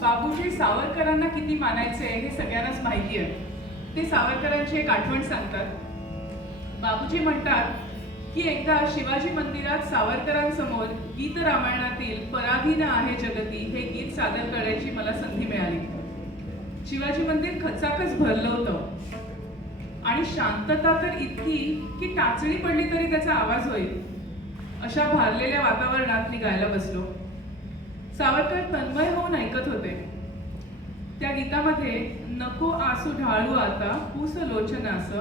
बाबूजी सावरकरांना किती मानायचे हे सगळ्यांनाच माहिती आहे. ते सावरकरांची एक आठवण सांगतात. बाबूजी म्हणतात की एकदा शिवाजी मंदिरात सावरकरांसमोर गीत रामायणातील पराधीन आहे जगती हे गीत सादर करण्याची मला संधी मिळाली. शिवाजी मंदिर खचाखच भरलं होतं आणि शांतता तर इतकी की टाचणी पडली तरी त्याचा आवाज होईल. अशा भारलेल्या वातावरणात मी गायला बसलो. सावरकर तन्मय होऊन ऐकत होते. त्या गीतामध्ये नको आसू ढाळू आता पूस लोचनास,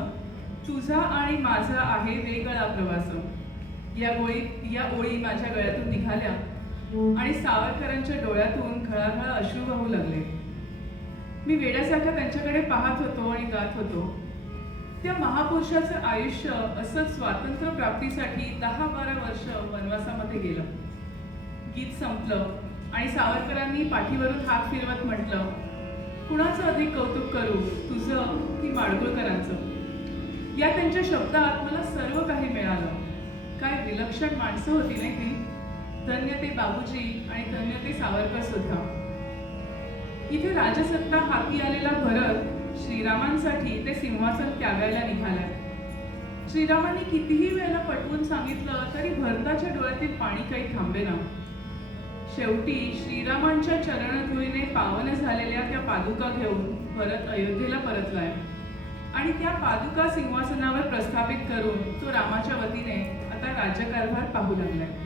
तुझा आणि माझा आहे वेगळा प्रवास, या ओळी माझ्या गळ्यातून निघाल्या आणि सावरकरांच्या डोळ्यातून घळाघळा अश्रू वाहू लागले. मी वेड्यासारखा त्यांच्याकडे पाहत होतो आणि गात होतो. त्या महापुरुषाचं आयुष्य असंच स्वातंत्र्य प्राप्तीसाठी 10-12 वर्ष वनवासामध्ये गेलं. गीत संपलं आणि सावरकरांनी पाठीवरून हात फिरवत म्हटलं, कुणाचं अधिक कौतुक करू, तुझं की माडगुळकरांचं. या त्यांच्या शब्दात मला सर्व काही मिळालं. काय विलक्षण माणसं होती नाही ती. धन्य ते बाबूजी आणि धन्य ते सावरकर सुद्धा. इथे राजसत्ता हाती आलेला भरत श्रीरामांसाठी ते सिंहासन त्यागायला निघालाय. श्रीरामांनी कितीही वेळेला पटवून सांगितलं तरी भरताच्या डोळ्यातील पाणी काही थांबेना. शेवटी श्रीरामांच्या चरणधुळीने पावन झालेल्या त्या पादुका घेऊन भरत अयोध्येला परतलाय आणि त्या पादुका सिंहासनावर प्रस्थापित करून तो रामाच्या वतीने आता राज्यकारभार पाहू लागलाय.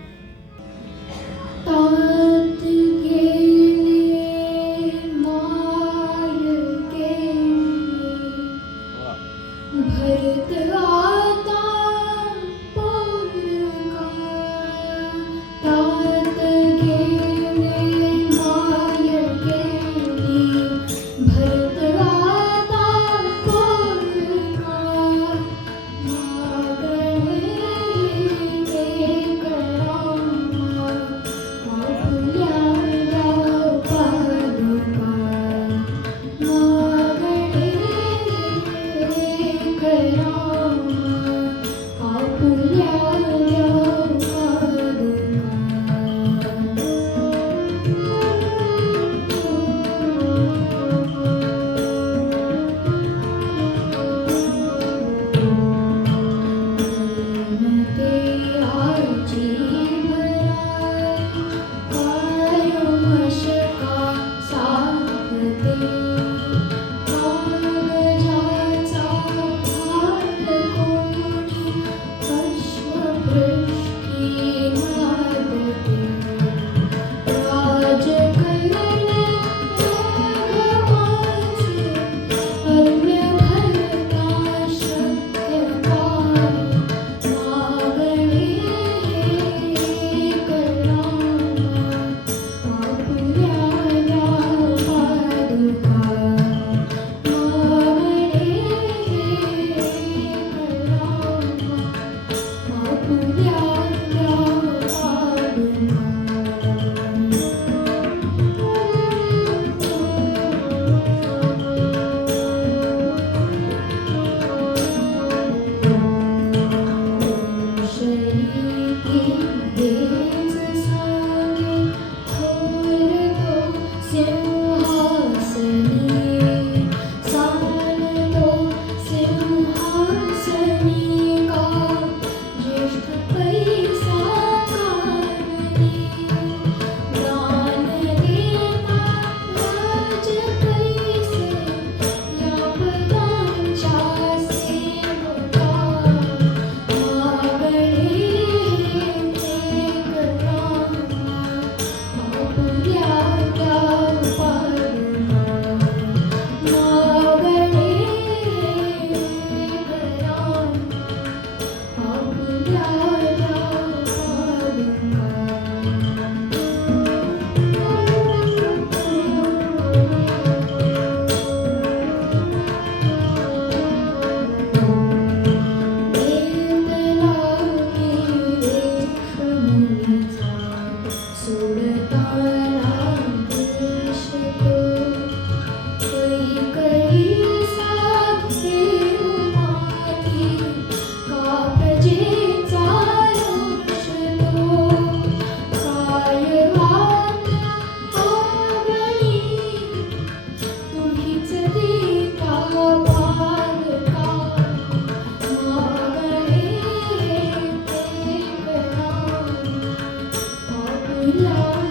तुला